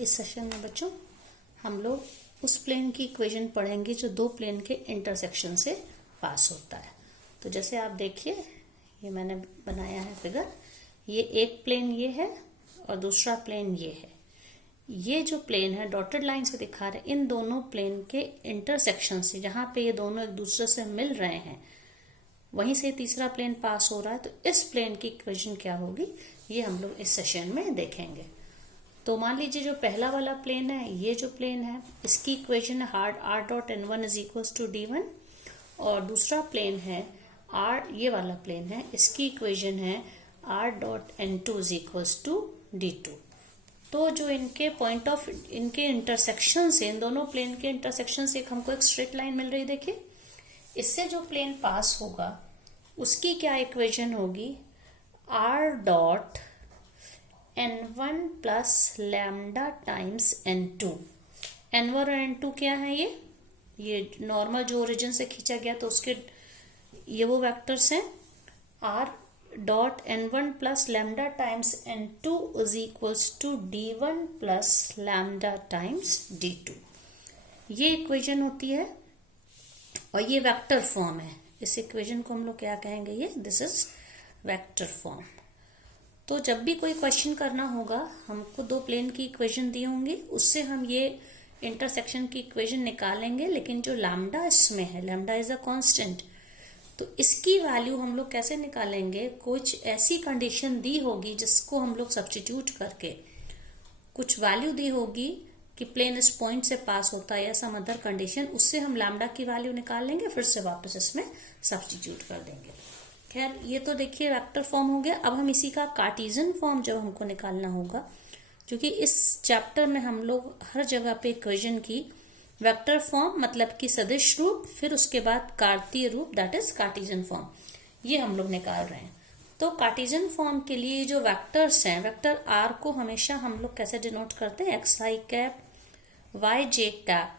इस सेशन में बच्चों हम लोग उस प्लेन की इक्वेशन पढ़ेंगे जो दो प्लेन के इंटरसेक्शन से पास होता है। तो जैसे आप देखिए, ये मैंने बनाया है फिगर। ये एक प्लेन ये है और दूसरा प्लेन ये है। ये जो प्लेन है डॉटेड लाइन से दिखा रहे, इन दोनों प्लेन के इंटरसेक्शन से, जहां पे ये दोनों एक दूसरे से मिल रहे हैं, वहीं से तीसरा प्लेन पास हो रहा है। तो इस प्लेन की इक्वेशन क्या होगी, ये हम लोग इस सेशन में देखेंगे। तो मान लीजिए जो पहला वाला प्लेन है, ये जो प्लेन है, इसकी इक्वेशन है r dot n1 is equals to d1। और दूसरा प्लेन है r, ये वाला प्लेन है, इसकी इक्वेशन है r dot n2 is equals to d2। तो जो इनके पॉइंट ऑफ इनके इंटरसेक्शन से, इन दोनों प्लेन के इंटरसेक्शन से हमको एक स्ट्रेट लाइन मिल रही है। देखिए, इससे जो प्लेन पास होगा उसकी क्या इक्वेशन होगी, r dot n1 plus lambda times n2। n1 और n2 क्या है, ये नॉर्मल जो ओरिजिन से खींचा गया, तो उसके ये वो वेक्टर्स हैं। r dot n1 plus lambda times n2 is equals to d1 plus lambda times d2। ये इक्वेशन होती है और ये वेक्टर फॉर्म है। इस इक्वेशन को हम लोग क्या कहेंगे, ये दिस इज वेक्टर फॉर्म। तो जब भी कोई क्वेश्चन करना होगा, हमको दो प्लेन की इक्वेशन दी होंगी, उससे हम ये इंटरसेक्शन की इक्वेशन निकालेंगे। लेकिन जो लैम्डा इसमें है, लैम्डा इज अ कांस्टेंट, तो इसकी वैल्यू हम लोग कैसे निकालेंगे, कुछ ऐसी कंडीशन दी होगी जिसको हम लोग सब्स्टिट्यूट करके, कुछ वैल्यू दी होगी कि प्लेन इस पॉइंट से पास होता है या सम अदर कंडीशन, उससे हम लैम्डा की वैल्यू निकाल लेंगे, फिर से वापस इसमें सब्स्टिट्यूट कर देंगे। खैर, ये तो देखिए वेक्टर फॉर्म हो गया। अब हम इसी का कार्टेशियन फॉर्म जब हमको निकालना होगा, क्योंकि इस चैप्टर में हम लोग हर जगह पे इक्वेशन की वेक्टर फॉर्म मतलब कि सदिश रूप, फिर उसके बाद कार्तीय रूप, दैट इज कार्टेशियन फॉर्म, ये हम लोग निकाल रहे हैं। तो कार्टेशियन फॉर्म के लिए जो वेक्टर्स हैं, वेक्टर आर को हमेशा हम लोग कैसे डिनोट करते हैं, एक्स आई कैप वाई जे कैप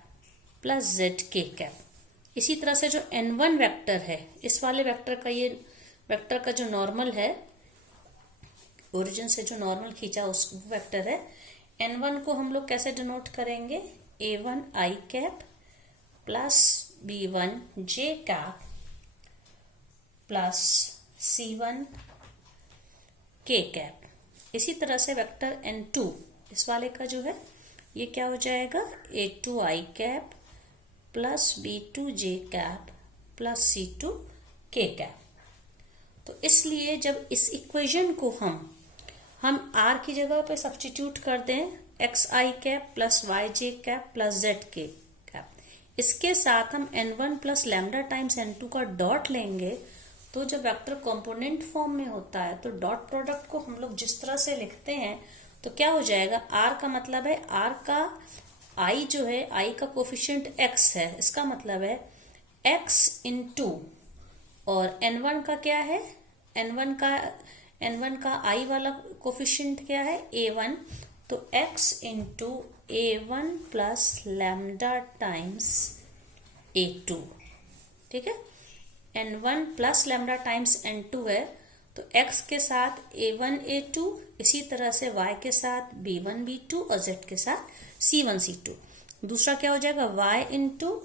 प्लस जेड के कैप। इसी तरह से जो n1 वेक्टर है, इस वाले वेक्टर का, ये वेक्टर का जो नॉर्मल है, ओरिजिन से जो नॉर्मल खींचा उस वेक्टर है, n1 को हम लोग कैसे डिनोट करेंगे, a1 आई कैप प्लस b1 जे कैप प्लस c1 के कैप। इसी तरह से वेक्टर n2, इस वाले का जो है, ये क्या हो जाएगा, a2 आई कैप प्लस b2 जे कैप प्लस c2 के कैप। तो इसलिए जब इस इक्वेशन को हम r की जगह पे सब्स्टिट्यूट कर दें, एक्स आई कैप प्लस वाई जे कैप प्लस जेड के कैप, इसके साथ हम n1 plus lambda times n2 का डॉट लेंगे, तो जब वेक्टर कंपोनेंट फॉर्म में होता है तो डॉट प्रोडक्ट को हम लोग जिस तरह से लिखते हैं, तो क्या हो जाएगा, r का मतलब है, r का i जो है, i का कोफिशिएंट x है, इसका मतलब है x इंटू, और n1 का क्या है, n1 का i वाला कोफिशिएंट क्या है, a1, तो x into a1 plus lambda times a2। ठीक है, n1 plus lambda times n2 है, तो x के साथ a1 a2, इसी तरह से y के साथ b1 b2 और z के साथ c1 c2। दूसरा क्या हो जाएगा, y इंटू,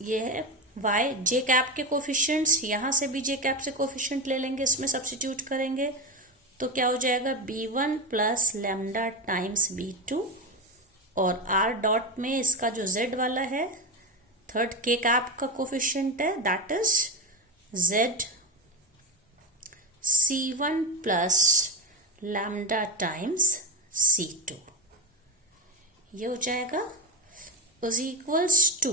ये है y जे कैप के कोफिशिएंट्स, यहां से भी जे कैप से कोफिशिएंट ले लेंगे, इसमें सब्स्टिट्यूट करेंगे, तो क्या हो जाएगा, b1 plus lambda times b2, और r डॉट में इसका जो z वाला है, थर्ड के कैप का कोफिशिएंट है, that is z c1 plus lambda times c2। ये हो जाएगा is equals to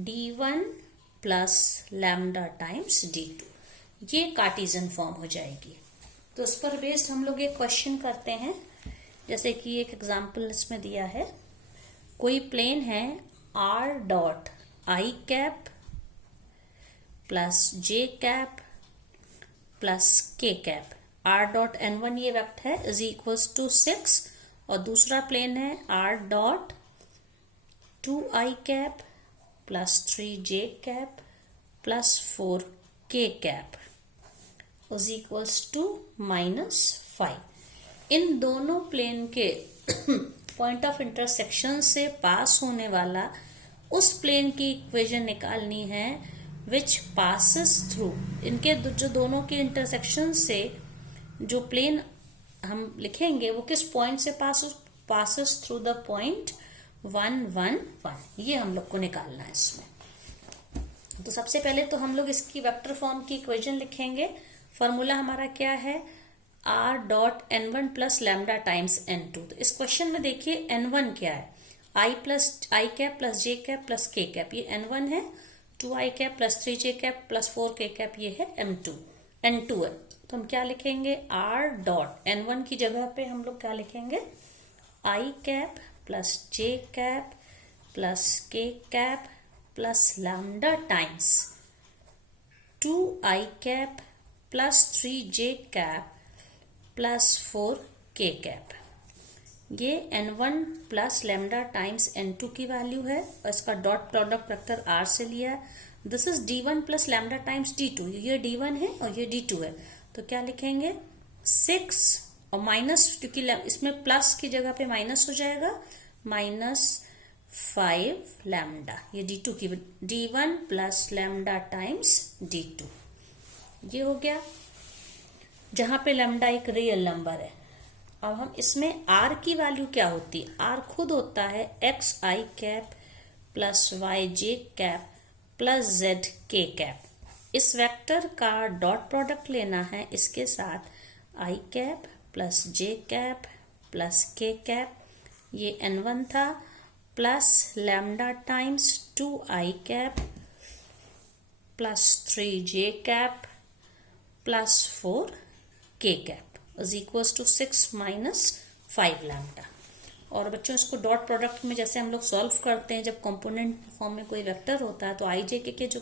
d1 plus lambda times d2। ये कार्टेशियन फॉर्म हो जाएगी। तो उस पर बेस्ड हम लोग एक क्वेश्चन करते हैं। जैसे कि एक एग्जांपल इसमें दिया है, कोई प्लेन है r dot I cap plus J cap plus के कैप, r डॉट n1 ये वेक्टर है, इज इक्वल्स टू 6, और दूसरा प्लेन है r डॉट 2 आई कैप प्लस 3 जे कैप प्लस 4 के कैप इज इक्वल्स टू -5। इन दोनों प्लेन के पॉइंट ऑफ इंटरसेक्शन से पास होने वाला उस प्लेन की इक्वेशन निकालनी है विच पासिस थ्रू, इनके जो दोनों के इंटरसेक्शन से जो प्लेन हम लिखेंगे वो किस पॉइंट से पासिस थ्रू द पॉइंट 1 1 1, ये हम लोग को निकालना है इसमें। तो सबसे पहले तो हम लोग इसकी वेक्टर फॉर्म की इक्वेशन लिखेंगे। फॉर्मूला हमारा क्या है, r dot n1 plus lambda times n2। तो इस क्वेश्चन में देखिए n1 क्या है, i cap plus j cap plus k cap, ये n1 है। 2i cap plus 3j cap plus 4k cap, ये है n2 है। तो हम क्या लिखेंगे, r डॉट n1 की जगह पे हम लोग क्या लिखेंगे, i cap plus j cap plus k cap plus lambda times 2i cap plus 3j cap plus 4k cap. ये n1 plus lambda times n2 की वैल्यू है और इसका डॉट प्रोडक्ट वेक्टर r से लिया है। This is d1 plus lambda times d2, ये d1 है और ये d2 है। तो क्या लिखेंगे 6 और माइनस, क्योंकि इसमें प्लस की जगह पे माइनस हो जाएगा, -5 लैम्डा, ये d2 की, d1 plus lambda times d2, ये हो गया, जहां पे लैम्डा एक रियल नंबर है। अब हम इसमें r की वैल्यू क्या होती है, r खुद होता है xi cap plus yj cap plus zk cap. इस वेक्टर का डॉट प्रोडक्ट लेना है इसके साथ i cap plus j cap plus k cap, ये n1 था, plus lambda times 2i cap plus 3j cap plus 4k cap is equals to 6 minus 5 lambda. और बच्चों इसको डॉट प्रोडक्ट में जैसे हम लोग सॉल्व करते हैं, जब कंपोनेंट फॉर्म में कोई वेक्टर होता है तो i j k के जो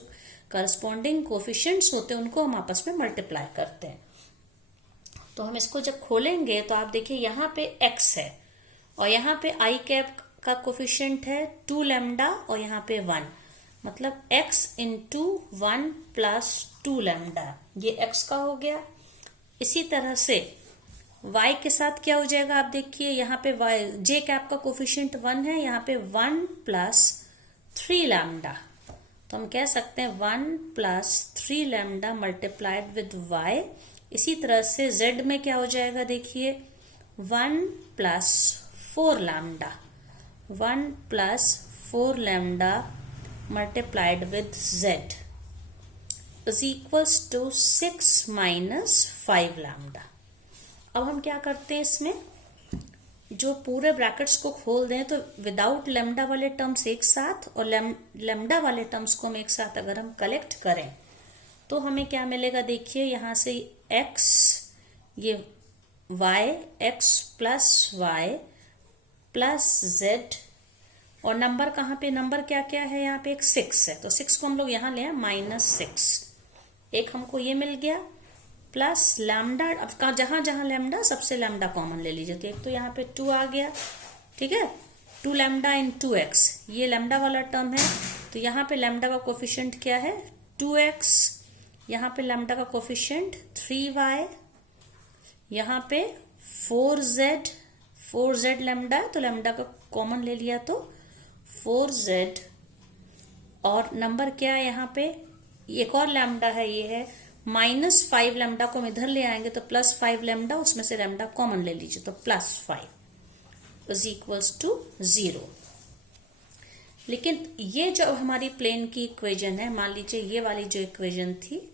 करस्पॉन्डिंग कोफिशिएंट्स होते हैं उनको हम आपस में मल्टीप्लाई करते हैं। तो हम इसको जब खोलेंगे तो आप देखिए यहाँ पे x है और यहाँ पे i कैप का कोफिशिएंट है 2 लैम्डा और यहाँ पे 1, मतलब x इंटू 1 प्लस 2 लैम्डा, ये x का हो गया। इसी तरह से y के साथ क्या हो जाएगा, आप देखिए यहाँ पे y j कैप का कोफिशिएंट 1 है, यहाँ पे 1 प्लस 3 लैम्डा, तो हम कह सकते हैं 1 plus 3 lambda multiplied with y। इसी तरह से z में क्या हो जाएगा, देखिए 1 plus 4 lambda, 1 plus 4 lambda multiplied with z is equals to 6 minus 5 lambda. अब हम क्या करते हैं, इसमें जो पूरे ब्रैकेट्स को खोल दें तो विदाउट लैम्डा वाले टर्म्स एक साथ और लैम्डा वाले टर्म्स को हम एक साथ अगर हम कलेक्ट करें तो हमें क्या मिलेगा, देखिए यहां से x, ये y, x plus y plus z, और नंबर कहाँ पे, नंबर क्या क्या है यहाँ पे, एक 6 है, तो 6 को हम लोग यहाँ ले आए -6, एक हमको ये मिल गया, प्लस लैम्डा, अब जहां जहां लैम्डा सबसे लैम्डा कॉमन ले लीजिए, तो एक तो यहाँ पे 2 आ गया, ठीक है, 2 लैम्डा इन 2x, ये लैम्डा वाला टर्म है, तो यहाँ पे लैम्डा का कोफिशिएंट क्या है 2x, यहाँ पे लैम्डा का कोफिशिएंट 3y, यहाँ पे 4z लैम्डा है तो लैम्डा का कॉमन ले लिया तो 4z, और नंबर क्या है यहाँ पे, एक और लैम्डा है, ये है -5 लैम्डा को हम इधर ले आएंगे तो +5 लैम्डा, उसमें से लैम्डा कॉमन ले लीजिए तो +5 इज इक्वल्स टू 0। लेकिन ये जो हमारी प्लेन की इक्वेशन है, मान लीजिए ये वाली जो इक्वेशन थी,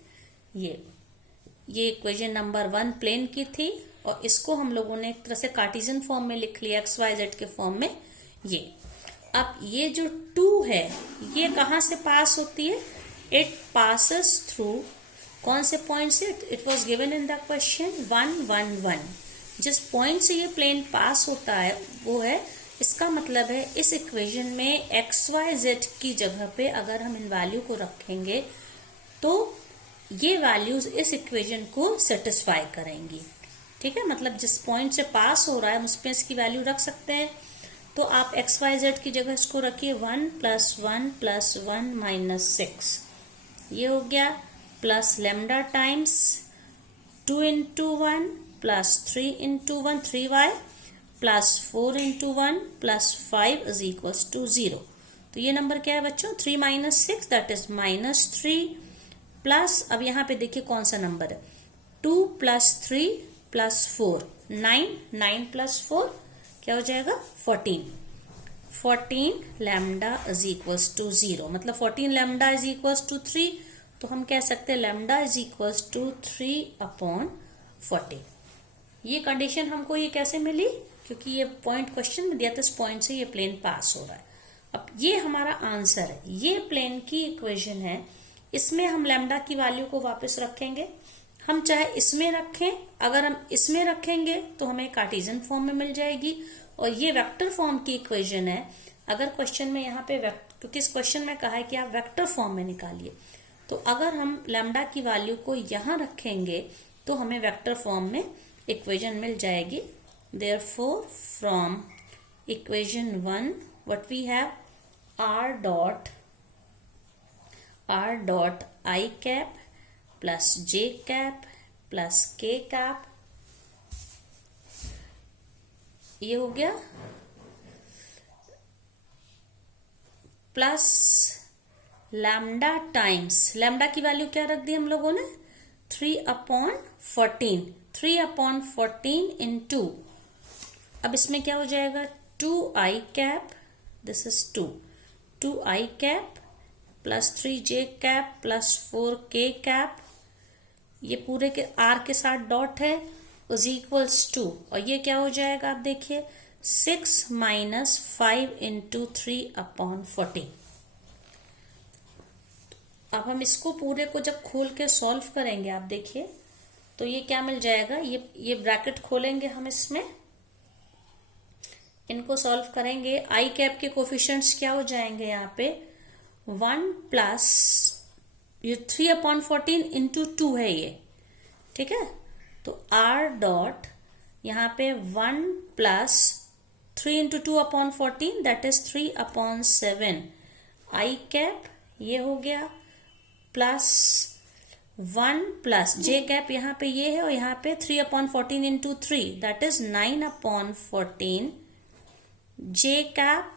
ये इक्वेशन नंबर 1 प्लेन की थी और इसको हम लोगों ने एक तरह से कार्टेशियन फॉर्म में लिख लिया, XYZ के फॉर्म में ये। अब ये जो 2 है ये कहां से पास होती है, इट पासेस थ्रू, कौन से पॉइंट से, it was given in the question 1 1 1, जिस पॉइंट से ये प्लेन पास होता है वो है, इसका मतलब है इस इक्वेशन में XYZ की जगह पे अगर हम इन वैल्यू को रखेंगे तो ये वैल्यूज इस इक्वेशन को सेटिस्फाई करेंगी, ठीक है, मतलब जिस पॉइंट से पास हो रहा है उस पे इसकी वैल्यू रख सकते हैं। तो आप XYZ की जगह इसको रखिए 1 + 1 + 1 - 6, ये हो गया, plus lambda times 2 into 1 plus 3 into 1 3y plus 4 into 1 plus 5 is equals to 0. तो ये नंबर क्या है बच्चों? 3 minus 6 that is minus 3 plus, अब यहाँ पे देखिए कौन सा नंबर है, 2 plus 3 plus 4 9 plus 4 क्या हो जाएगा 14 लैम्डा इज इक्वल्स टू 0, मतलब 14 लैम्डा इज इक्वल्स टू 3, तो हम कह सकते हैं लैम्डा इज इक्वल्स टू 3/14। ये कंडीशन हमको ये कैसे मिली? क्योंकि ये पॉइंट क्वेश्चन में दिया था, इस पॉइंट से ये प्लेन पास हो रहा है। अब ये हमारा आंसर है, ये प्लेन की इक्वेशन है। इसमें हम लैम्डा की वैल्यू को वापस रखेंगे, हम चाहे इसमें रखें, अगर हम इसमें रखेंगे तो हमें कार्टेशियन फॉर्म में मिल जाएगी, और ये वेक्टर फॉर्म की इक्वेशन है। अगर क्वेश्चन में यहाँ पे क्योंकि इस क्वेश्चन में कहा है कि आप वेक्टर फॉर्म में निकालिए, तो अगर हम लैम्डा की वैल्यू को यहाँ रखेंगे तो हमें वेक्टर फॉर्म में इक्वेशन मिल जाएगी। Therefore from equation 1 what we have r dot I cap plus j cap plus k cap, ये हो गया, प्लस लैम्डा टाइम्स, लैम्डा की वैल्यू क्या रख दी हम लोगों ने 3/14 इंटू, अब इसमें क्या हो जाएगा 2i cap, this is 2i cap plus 3j cap plus 4k cap, ये पूरे के r के साथ डॉट है, इज इक्वल्स टू, और ये क्या हो जाएगा आप देखिए 6 minus 5 into 3/14। अब हम इसको पूरे को जब खोल के सॉल्व करेंगे आप देखिए तो ये क्या मिल जाएगा, ये ब्रैकेट खोलेंगे हम, इसमें इनको सॉल्व करेंगे, आई कैप के कोफिशिएंट्स क्या हो जाएंगे यहाँ पे 1 प्लस ये 3/14 इंटू 2 है ये, ठीक है, तो r डॉट यहाँ पे 1 plus 3 into 2/14 that is 3/7 I cap, ये हो गया, प्लस 1 प्लस j कैप यहाँ पे ये है, और यहाँ पे 3/14 into 3 that is 9/14 j cap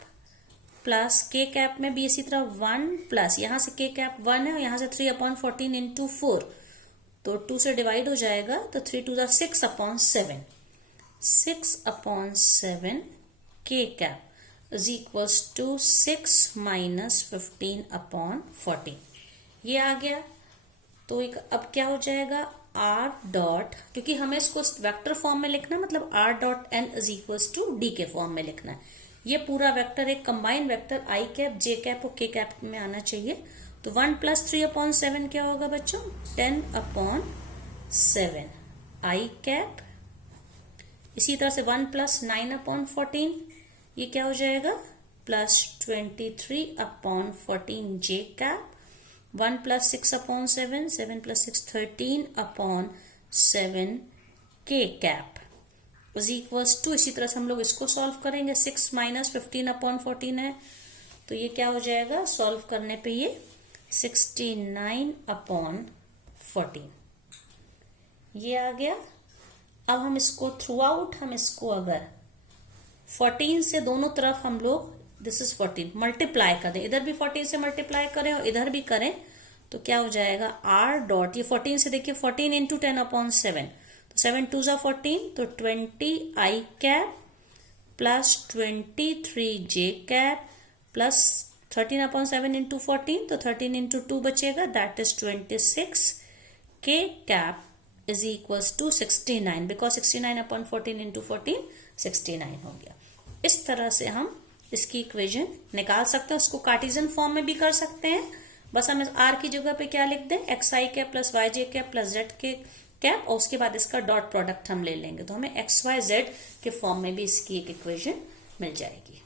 plus k cap में भी इसी तरह 1 प्लस यहाँ से k कैप 1 है, और यहाँ से 3/14 इंटू 4, तो 2 से डिवाइड हो जाएगा, तो 3 2 6/7 k cap is equals to 6 minus 15/14, ये आ गया। तो एक अब क्या हो जाएगा r डॉट, क्योंकि हमें इसको वेक्टर फॉर्म में लिखना है, मतलब r dot n is equals to d के फॉर्म में लिखना है। ये पूरा वेक्टर एक combined vector i cap j cap और k कैप में आना चाहिए। तो 1 प्लस 3/7 क्या होगा बच्चों 10/7 i कैप, इसी तरह से 1 प्लस 9/14 ये क्या हो जाएगा plus 23/14 j cap, 1 plus 6/7 7 plus 6 13/7 k cap is equals to, इसी तरह से हम लोग इसको सॉल्व करेंगे, 6 minus 15/14 है, तो ये क्या हो जाएगा सॉल्व करने पे ये 69/14 ये आ गया। अब हम इसको थ्रू आउट, हम इसको अगर 14 से दोनों तरफ हम लोग दिस इज 14 मल्टीप्लाई कर दें, इधर भी 14 से मल्टीप्लाई करें और इधर भी करें, तो क्या हो जाएगा r डॉट, ये 14 से देखिए 14 इंटू 10/7, तो 7 2 ज़ा 14, तो 20 i cap plus 23 j cap plus 13/7 into 14, तो 13 इंटू 2 बचेगा that is 26 k cap is equals to 69, because 69/14 into 14 69 हो गया। इस तरह से हम इसकी इक्वेशन निकाल सकते हैं, उसको कार्टेशियन फॉर्म में भी कर सकते हैं, बस हम r की जगह पे क्या लिख दें xi cap plus yj cap plus z के कैप, और उसके बाद इसका डॉट प्रोडक्ट हम ले लेंगे, तो हमें xy z के फॉर्म में भी इसकी एक इक्वेशन मिल जाएगी।